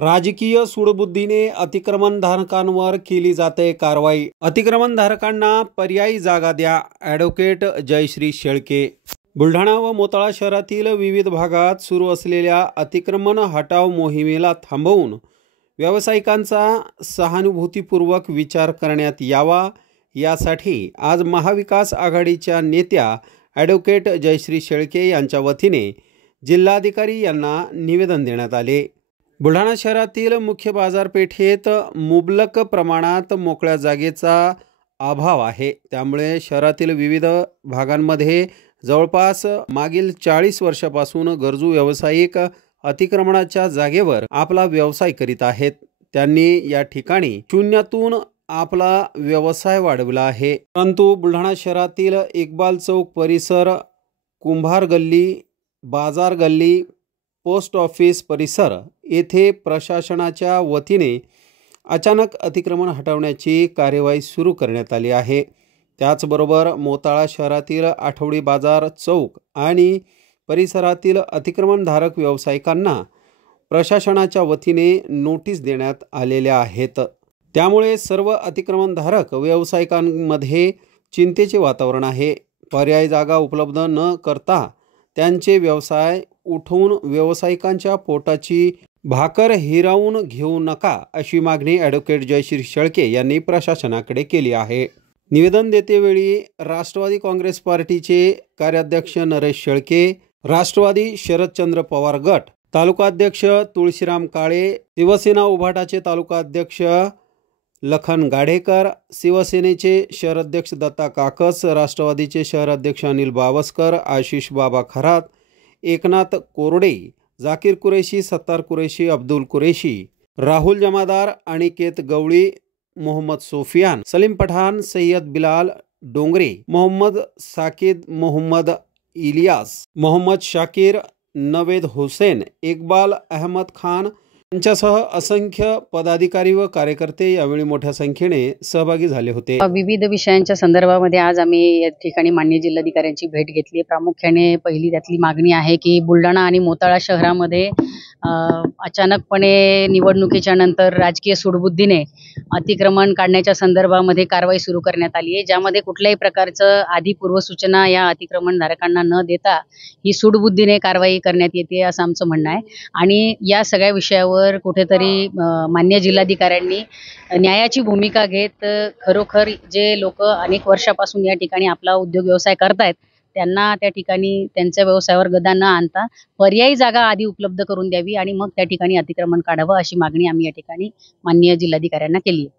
राजकीय सूडबुद्धीने अतिक्रमणधारकांवर केली जाते कारवाई। अतिक्रमणधारकांना पर्यायी जागा द्या, ॲडव्होकेट जयश्री शेळके। बुलढाणा व मोताळा शहरातील विविध भागात सुरू असलेल्या अतिक्रमण हटाव मोहिमेला थांबवून व्यावसायिकांचा सहानुभूतीपूर्वक विचार करण्यात यावा, यासाठी आज महाविकास आघाडीच्या नेत्या ॲडव्होकेट जयश्री शेळके यांच्या वतीने जिल्हाधिकारी यांना निवेदन देण्यात आले। बुलढाणा शहरातील मुख्य बाजारपेठेत मुबलक प्रमाणात मोकळ्या जागेचा अभाव आहे। त्यामुळे शहरातील विविध भागांमध्ये जवळपास मागील 40 वर्षापासून गरजू व्यावसायिक अतिक्रमणाच्या जागेवर आपला व्यवसाय करीत आहेत। त्यांनी या ठिकाणी शून्यातून आपला व्यवसाय वाढवला आहे। परंतु बुलढाणा शहरातील इक्बाल चौक परिसर, कुंभार गल्ली, बाजार गल्ली, पोस्ट ऑफिस परिसर येथे प्रशासनाच्या वतीने अचानक अतिक्रमण हटवण्याची कार्यवाही सुरू करण्यात आली आहे। त्याचबरोबर मोताळा शहरातील आठवडी बाजार चौक आणि परिसरातील अतिक्रमणधारक व्यावसायिकांना प्रशासनाच्या वतीने नोटीस देण्यात आलेल्या आहेत। त्यामुळे सर्व अतिक्रमणधारक व्यावसायिकांमध्ये चिंतेचे वातावरण आहे। पर्यायी जागा उपलब्ध न करता त्यांचे व्यवसाय उठवून व्यावसायिकांच्या पोटाची भाकर हिरावून घेऊ नका, अशी मागणी ॲडव्होकेट जयश्री शेळके यांनी प्रशासनाकडे केली आहे। निवेदन देतेवेळी राष्ट्रवादी काँग्रेस पार्टीचे कार्याध्यक्ष नरेश शेळके, राष्ट्रवादी शरदचंद्र पवार गट तालुकाध्यक्ष तुळशीराम काळे, शिवसेना उभाटाचे तालुकाध्यक्ष लखन गाडेकर, शिवसेनेचे शहराध्यक्ष दत्ता काकस, राष्ट्रवादीचे शहराध्यक्ष अनिल बावस्कर, आशिष बाबा खरात, एकनाथ कोरडे, जाकीर कुरेशी, सत्तार कुरेशी, अब्दुल कुरेशी, राहुल जमादार, अनिकेत गवळी, मोहम्मद सोफियान, सलीम पठान, सय्यद बिलाल डोंगरे, मोहम्मद साकिद, मोहम्मद इलियास, मोहम्मद शाकीर, नवेद हुसेन, इक्बाल अहमद खान यांच्यासह असंख्य पदाधिकारी व कार्यकर्ते यावेळी मोठ्या संख्येने सहभागी झाले होते। विविध विषयांच्या संदर्भामध्ये आज आम्ही या ठिकाणी माननीय जिल्हाधिकाऱ्यांची भेट घेतली। प्रामुख्याने पहिली त्यातली मागणी आहे की बुलढाणा आणि मोताळा शहरामध्ये अचानकपणे निवडणुकीच्या नंतर राजकीय सूडबुद्धीने अतिक्रमण काढण्याच्या संदर्भामध्ये कारवाई सुरू करण्यात आली आहे, ज्यामध्ये कुठल्याही प्रकारचं आधी पूर्वसूचना या अतिक्रमणधारकांना न देता ही सूडबुद्धीने कारवाई करण्यात येते असं आमचं म्हणणं आहे। आणि या सगळ्या विषयावर कुठेतरी माननीय जिल्हाधिकाऱ्यांनी न्यायाची भूमिका घेत खरोखर जे लोक अनेक वर्षापासून या ठिकाणी आपला उद्योग व्यवसाय करतायत त्यांना त्या ठिकाणी त्यांच्या व्यवसायावर गदा न आणता पर्यायी जागा आधी उपलब्ध करून द्यावी आणि मग त्या ठिकाणी अतिक्रमण काढावं, अशी मागणी आम्ही या ठिकाणी माननीय जिल्हाधिकाऱ्यांना केली आहे।